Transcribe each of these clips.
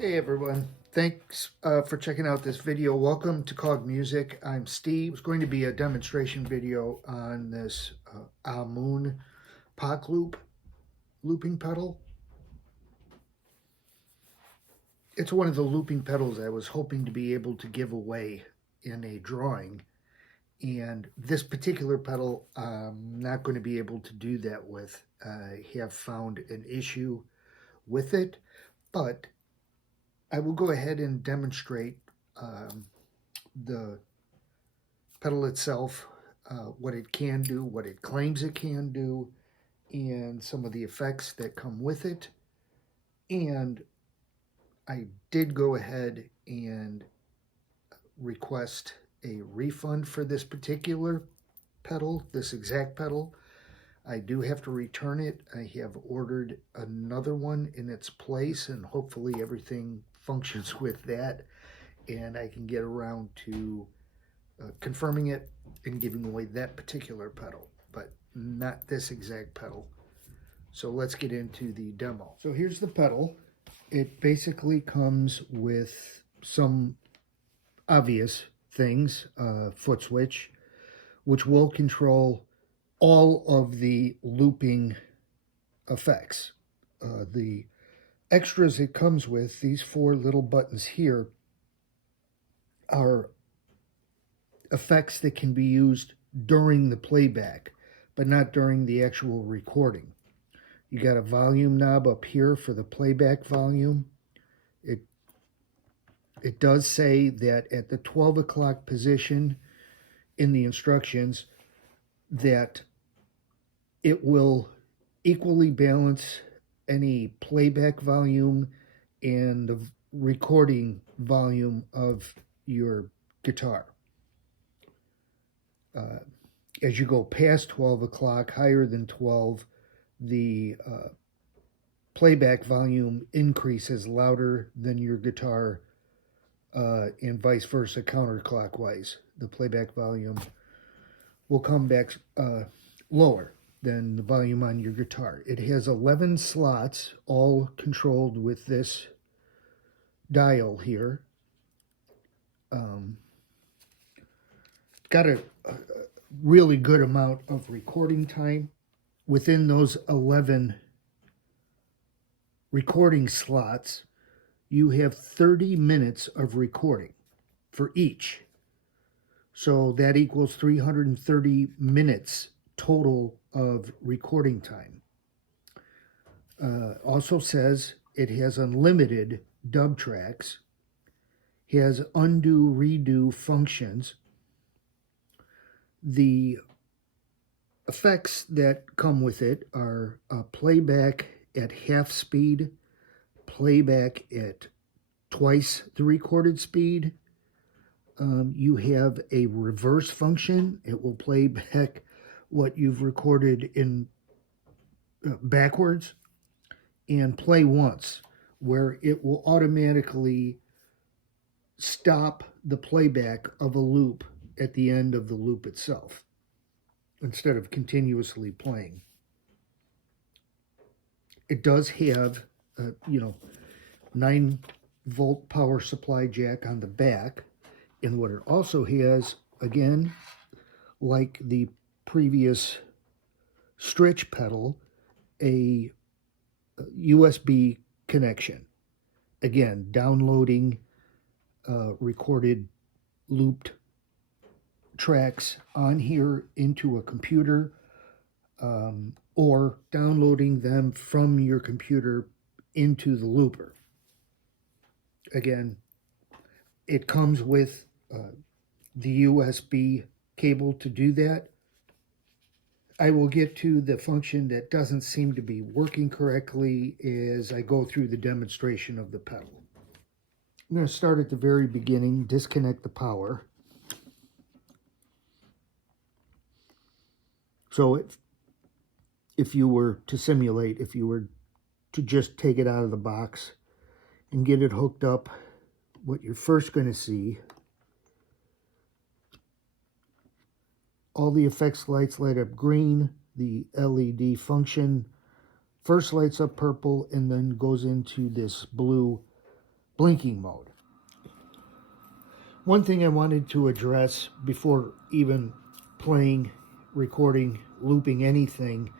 Hey everyone, thanks for checking out this video. Welcome to C.O.G Music. I'm Steve. It's going to be a demonstration video on this Moon Pock looping pedal. It's one of the looping pedals I was hoping to be able to give away in a drawing, and this particular pedal I'm not going to be able to do that with. I have found an issue with it, but I will go ahead and demonstrate the pedal itself, what it can do, what it claims it can do, and some of the effects that come with it. And I did go ahead and request a refund for this particular pedal, this exact pedal. I do have to return it. I have ordered another one in its place, and hopefully everything functions with that, and I can get around to confirming it and giving away that particular pedal, but not this exact pedal. So let's get into the demo. So here's the pedal. It basically comes with some obvious things, foot switch, which will control all of the looping effects. The extras it comes with, these four little buttons here, are effects that can be used during the playback, but not during the actual recording. You got a volume knob up here for the playback volume. It does say that at the 12 o'clock position in the instructions that it will equally balance any playback volume and the recording volume of your guitar. As you go past 12 o'clock, higher than 12, the playback volume increases louder than your guitar, and vice versa, counterclockwise. The playback volume will come back lower than the volume on your guitar. It has 11 slots, all controlled with this dial here. Got a really good amount of recording time. Within those 11 recording slots, you have 30 minutes of recording for each. So that equals 330 minutes total of recording time. Also says it has unlimited dub tracks, has undo, redo functions. The effects that come with it are playback at half speed, playback at twice the recorded speed. You have a reverse function. It will play back what you've recorded in backwards, and play once, where it will automatically stop the playback of a loop at the end of the loop itself, instead of continuously playing. It does have, 9-volt power supply jack on the back, and what it also has, again, like the previous stretch pedal, a USB connection. Again, downloading recorded looped tracks on here into a computer, or downloading them from your computer into the looper. Again, it comes with the USB cable to do that. I will get to the function that doesn't seem to be working correctly as I go through the demonstration of the pedal. I'm going to start at the very beginning, disconnect the power. So if you were to simulate, if you were to just take it out of the box and get it hooked up, what you're first going to see, all the effects lights light up green. The LED function first lights up purple and then goes into this blue blinking mode. One thing I wanted to address before even playing, recording, looping anything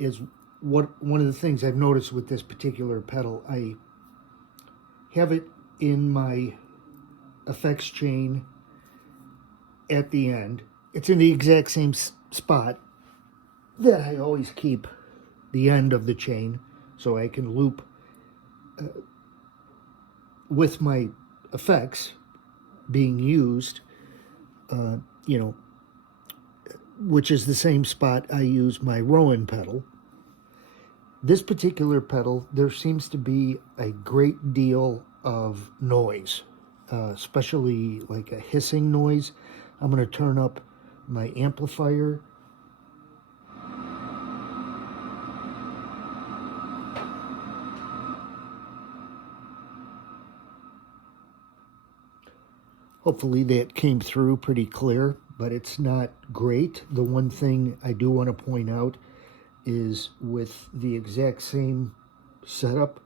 is one of the things I've noticed with this particular pedal. I have it in my effects chain at the end. It's in the exact same spot that I always keep the end of the chain, so I can loop with my effects being used, which is the same spot I use my Rowan pedal. This particular pedal, there seems to be a great deal of noise, especially like a hissing noise. I'm going to turn up my amplifier. Hopefully that came through pretty clear, but it's not great. The one thing I do want to point out is with the exact same setup,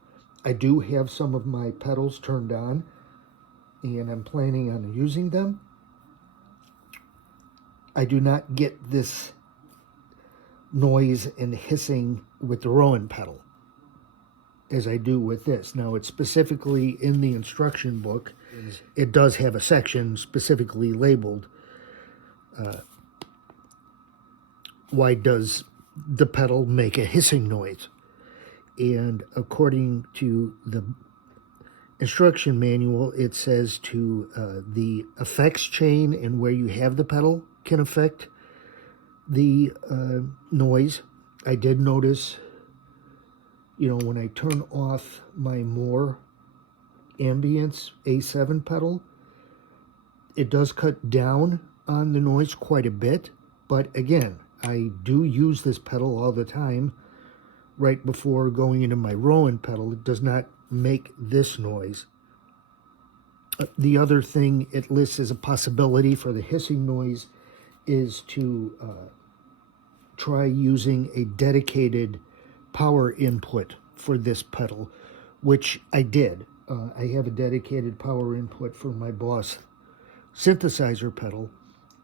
I do have some of my pedals turned on, and I'm planning on using them. I do not get this noise and hissing with the Rowan pedal as I do with this. Now, it's specifically in the instruction book. It does have a section specifically labeled, why does the pedal make a hissing noise? And according to the instruction manual, it says to the effects chain and where you have the pedal can affect the noise. I did notice, when I turn off my more ambience A7 pedal, it does cut down on the noise quite a bit. But again, I do use this pedal all the time. Right before going into my Rowan pedal, it does not make this noise. The other thing it lists as a possibility for the hissing noise is to try using a dedicated power input for this pedal, which I did. I have a dedicated power input for my Boss synthesizer pedal,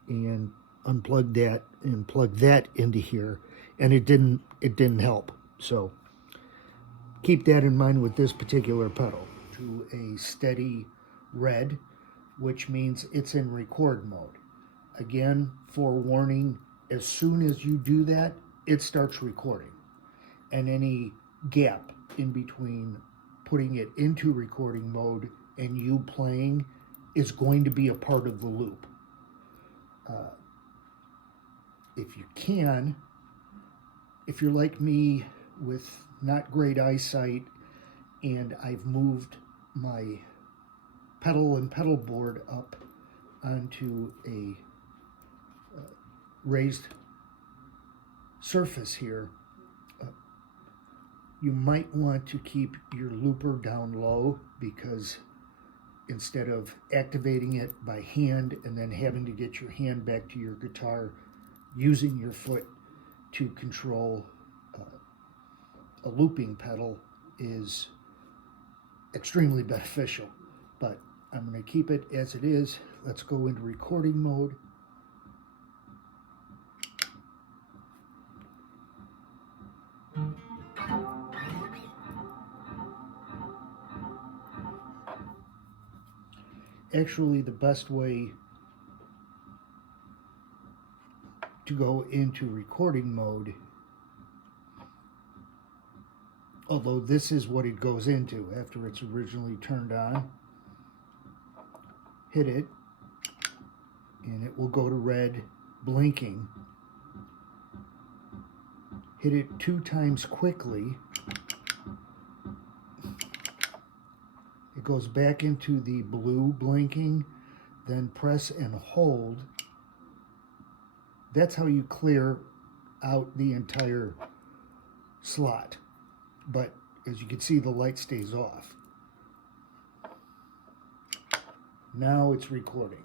and unplugged that and plugged that into here, and it didn't help. So keep that in mind with this particular pedal. To a steady red, which means it's in record mode. Again, forewarning, as soon as you do that, it starts recording. And any gap in between putting it into recording mode and you playing is going to be a part of the loop. If you can, if you're like me with not great eyesight and I've moved my pedal and pedal board up onto a raised surface here, you might want to keep your looper down low, because instead of activating it by hand and then having to get your hand back to your guitar, using your foot to control a looping pedal is extremely beneficial. But I'm going to keep it as it is. Let's go into recording mode. Actually, the best way to go into recording mode, although this is what it goes into after it's originally turned on, hit it and it will go to red blinking. Hit it 2 times quickly. It goes back into the blue blinking, then press and hold. That's how you clear out the entire slot. But as you can see, the light stays off. Now it's recording.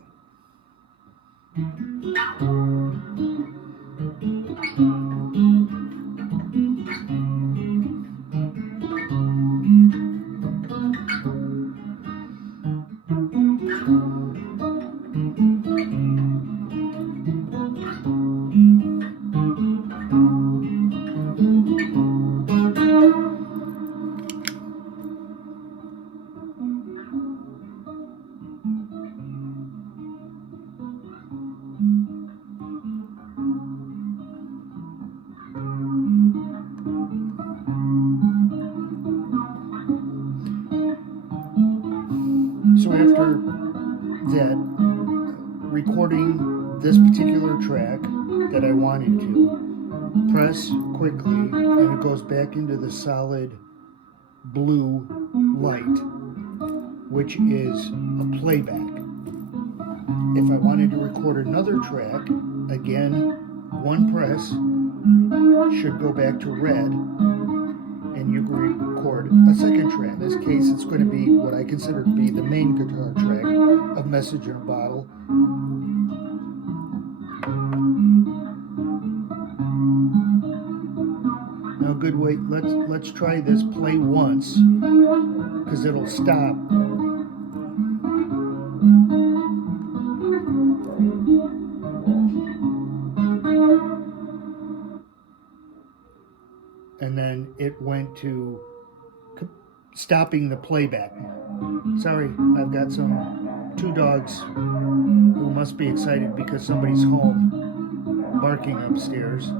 that I wanted to, press quickly, and it goes back into the solid blue light, which is a playback. If I wanted to record another track, again, one press should go back to red, and you can record a second track. In this case, it's going to be what I consider to be the main guitar track of Message in a Bottle. Now, good wait. Let's try this play once, because it'll stop. And then it went to stopping the playback. Sorry, I've got two dogs who must be excited because somebody's home, barking upstairs.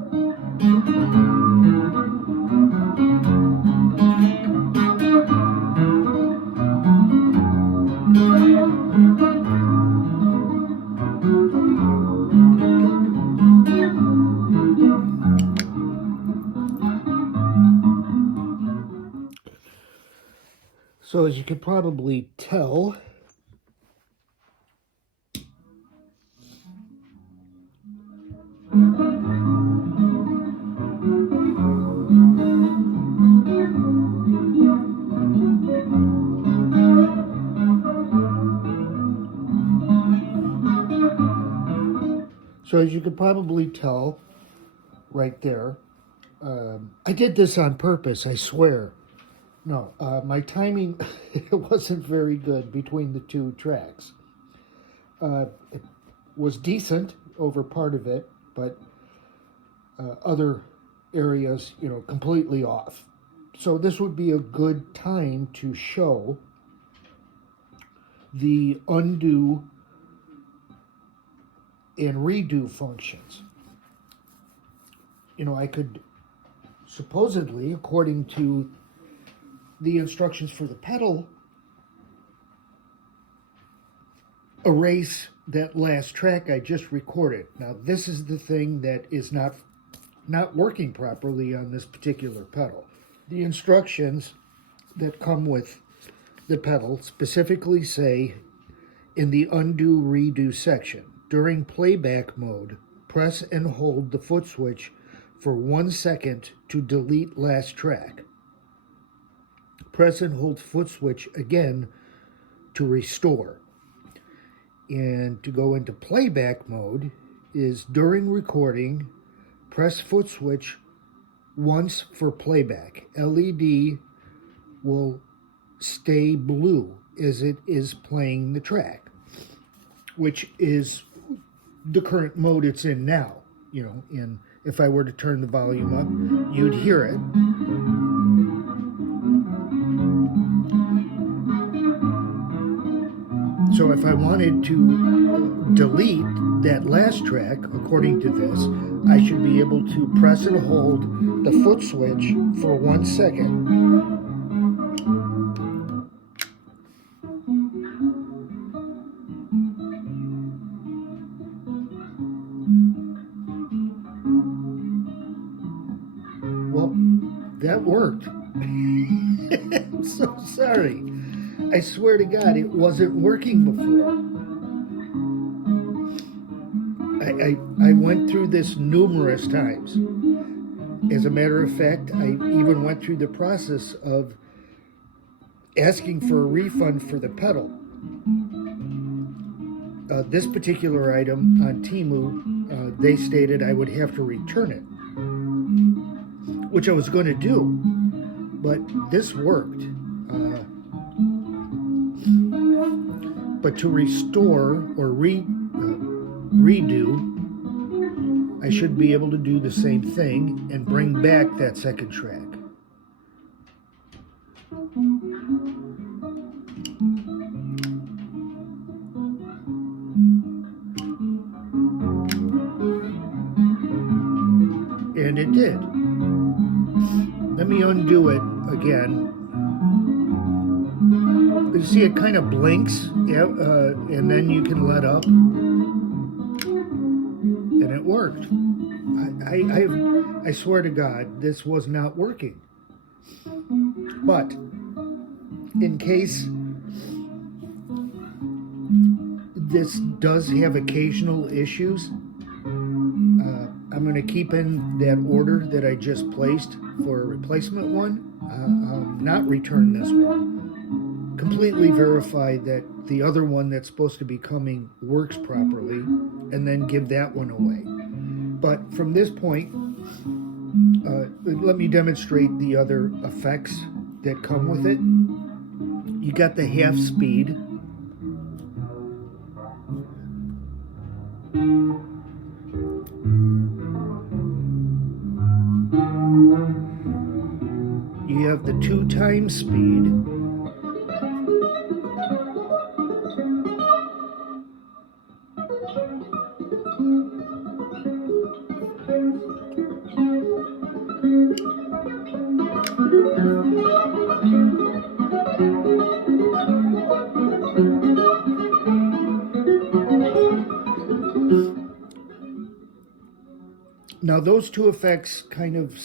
So as you can probably tell, right there, I did this on purpose, I swear. No, my timing it wasn't very good between the two tracks. It was decent over part of it, but other areas, completely off. So this would be a good time to show the undo and redo functions. I could supposedly, according to the instructions for the pedal, erase that last track I just recorded. Now, this is the thing that is not working properly on this particular pedal. The instructions that come with the pedal specifically say in the undo redo section, during playback mode, press and hold the foot switch for 1 second to delete last track. Press and hold foot switch again to restore. And to go into playback mode is during recording, press foot switch once for playback. LED will stay blue as it is playing the track, which is the current mode it's in now. And if I were to turn the volume up, you'd hear it. So if I wanted to delete that last track, according to this, I should be able to press and hold the foot switch for 1 second. Well, that worked. I'm so sorry. I swear to God, it wasn't working before. I went through this numerous times. As a matter of fact, I even went through the process of asking for a refund for the pedal. This particular item on Temu, they stated I would have to return it, which I was going to do, but this worked. But to restore or redo, I should be able to do the same thing and bring back that second track. And it did. Let me undo it again. You see it kind of blinks, and then you can let up, and it worked. I swear to God, this was not working. But in case this does have occasional issues, I'm going to keep in that order that I just placed for a replacement one. Not return this one. Completely verify that the other one that's supposed to be coming works properly, and then give that one away. But from this point, let me demonstrate the other effects that come with it. You got the half speed. You have the 2 times speed. Now, those 2 effects kind of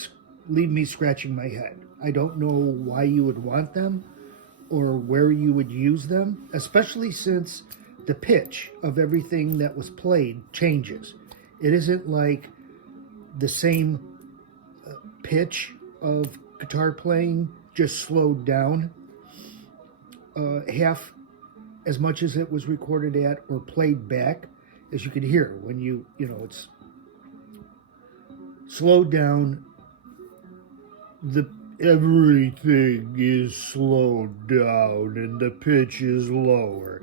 leave me scratching my head. I don't know why you would want them or where you would use them, especially since the pitch of everything that was played changes. It isn't like the same pitch of guitar playing, just slowed down half as much as it was recorded at or played back. As you could hear when it's slowed down, everything is slowed down and the pitch is lower.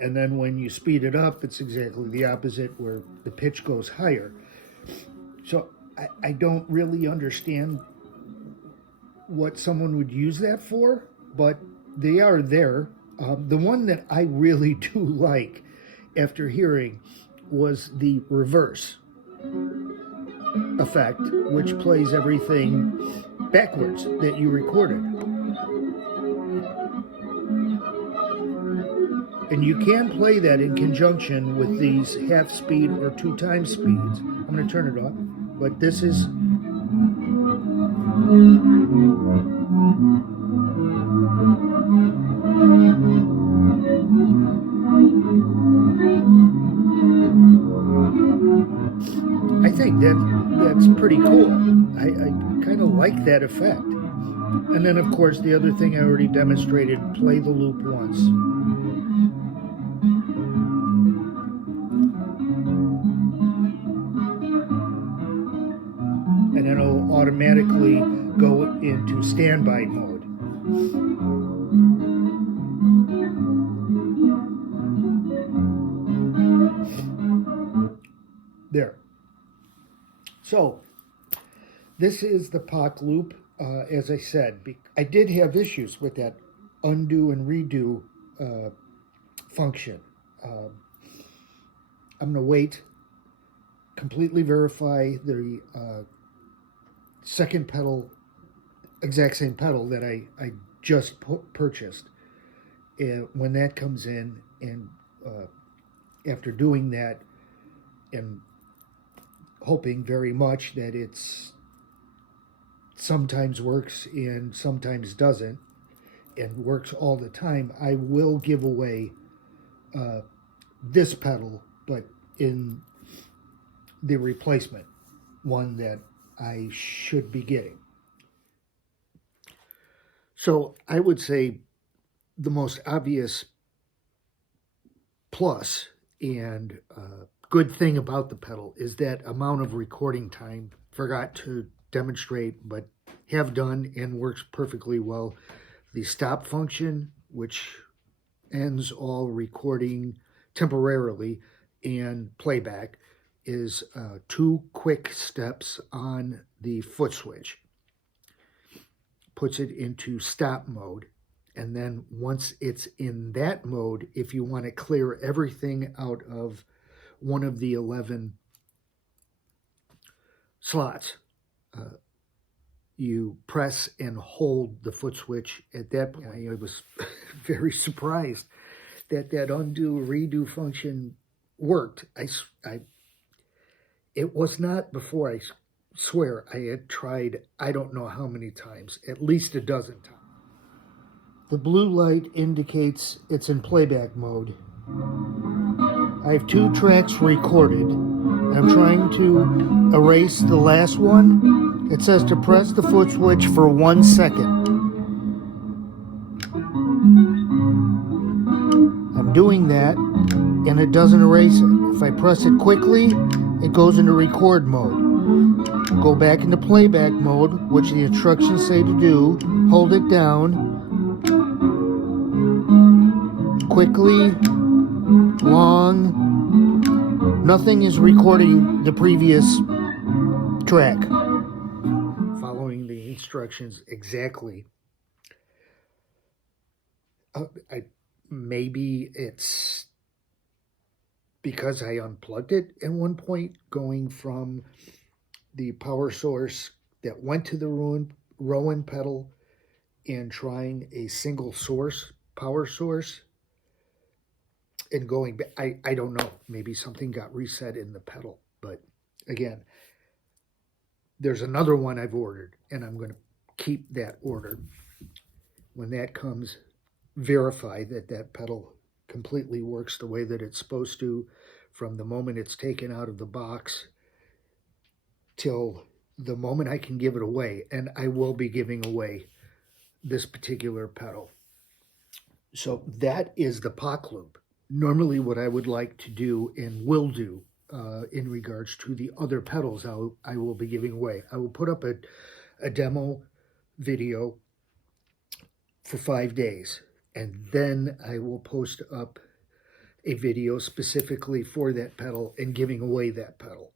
And then when you speed it up, it's exactly the opposite, where the pitch goes higher. So I don't really understand what someone would use that for, but they are there. The one that I really do like after hearing was the reverse effect, which plays everything backwards that you recorded. And you can play that in conjunction with these half speed or 2 times speeds. I'm going to turn it off, but this is I think that's pretty cool. I kind of like that effect. And then, of course, the other thing I already demonstrated, play the loop once. And then it'll automatically go into standby mode. There. So, this is the Pock loop. As I said, I did have issues with that undo and redo function. I'm going to wait, completely verify the second pedal, exact same pedal that I just purchased. When that comes in, and after doing that, and hoping very much that it's sometimes works and sometimes doesn't, and works all the time, I will give away this pedal, but in the replacement one that I should be getting. So I would say the most obvious plus and good thing about the pedal is that amount of recording time. Forgot to demonstrate, but have done and works perfectly well. The stop function, which ends all recording temporarily, and playback, is 2 quick steps on the foot switch. Puts it into stop mode. And then once it's in that mode, if you want to clear everything out of one of the 11 slots, you press and hold the foot switch at that point. I was very surprised that undo redo function worked. It was not before. I swear I had tried I don't know how many times, at least a dozen times. The blue light indicates it's in playback mode. I have 2 tracks recorded. I'm trying to erase the last one. It says to press the foot switch for 1 second. I'm doing that, and it doesn't erase it. If I press it quickly, it goes into record mode. Go back into playback mode, which the instructions say to do. Hold it down. Quickly, long. Nothing is recording the previous track. Following the instructions exactly. Maybe it's because I unplugged it at one point, going from the power source that went to the Rowan pedal and trying a single source, power source, and going back. I don't know. Maybe something got reset in the pedal. But again, there's another one I've ordered, and I'm going to keep that order. When that comes, verify that that pedal completely works the way that it's supposed to from the moment it's taken out of the box till the moment I can give it away. And I will be giving away this particular pedal. So that is the Pock loop. Normally what I would like to do and will do in regards to the other pedals I will be giving away. I will put up a demo video for 5 days, and then I will post up a video specifically for that pedal and giving away that pedal.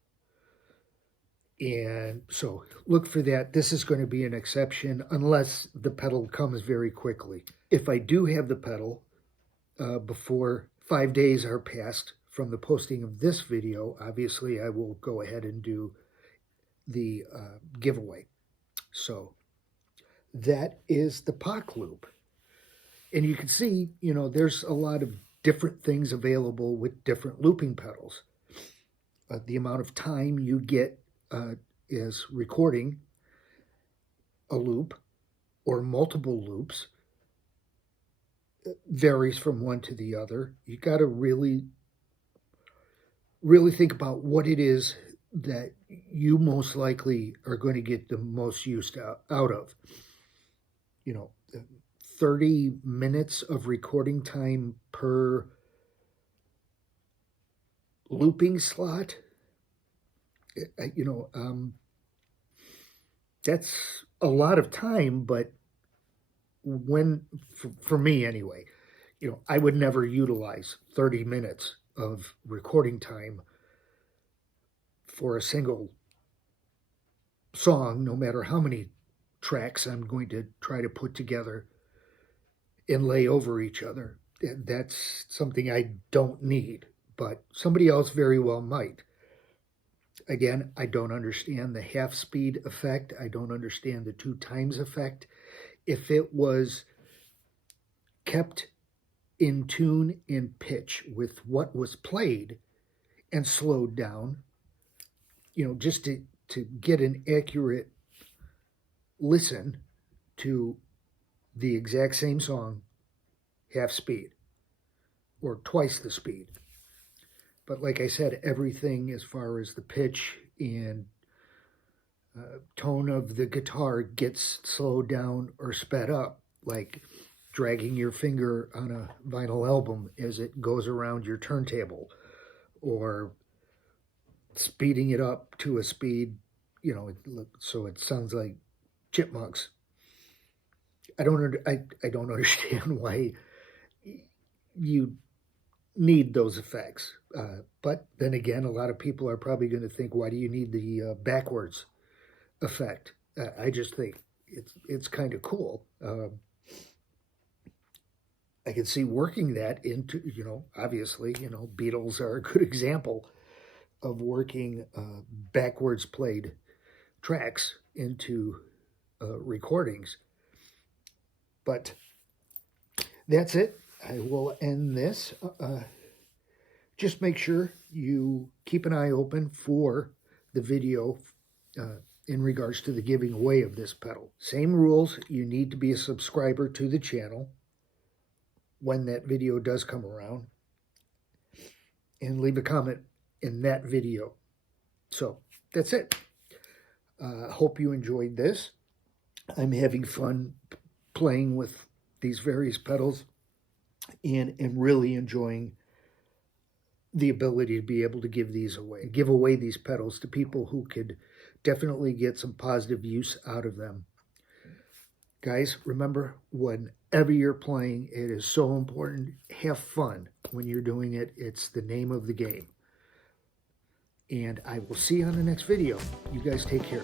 And so look for that. This is going to be an exception unless the pedal comes very quickly. If I do have the pedal before 5 days are passed from the posting of this video, obviously I will go ahead and do the giveaway. So that is the Pock loop. And you can see, you know, there's a lot of different things available with different looping pedals. The amount of time you get is recording a loop or multiple loops varies from one to the other. You got to really think about what it is that you most likely are going to get the most use out of. You know, 30 minutes of recording time per looping slot. You know, that's a lot of time, but for me anyway, you know, I would never utilize 30 minutes of recording time for a single song, no matter how many tracks I'm going to try to put together and lay over each other. That's something I don't need, but somebody else very well might. Again, I don't understand the half speed effect. I don't understand the 2 times effect. If it was kept in tune and pitch with what was played and slowed down, you know, just to get an accurate listen to the exact same song, half speed or twice the speed. But like I said, everything as far as the pitch and tone of the guitar gets slowed down or sped up, like dragging your finger on a vinyl album as it goes around your turntable, or speeding it up to a speed, you know, so it sounds like chipmunks. I don't understand why you need those effects. But then again, a lot of people are probably going to think, why do you need the backwards effect? I just think it's kind of cool. I can see working that into, you know, obviously, you know, Beatles are a good example of working backwards played tracks into recordings. But that's it. I will end this. Just make sure you keep an eye open for the video in regards to the giving away of this pedal. Same rules. You need to be a subscriber to the channel when that video does come around, and leave a comment in that video. So that's it. Hope you enjoyed this. I'm having fun playing with these various pedals and am really enjoying the ability to be able to give away these pedals to people who could definitely get some positive use out of them. Guys, remember, whenever you're playing, it is so important. Have fun when you're doing it. It's the name of the game. And I will see you on the next video. You guys take care.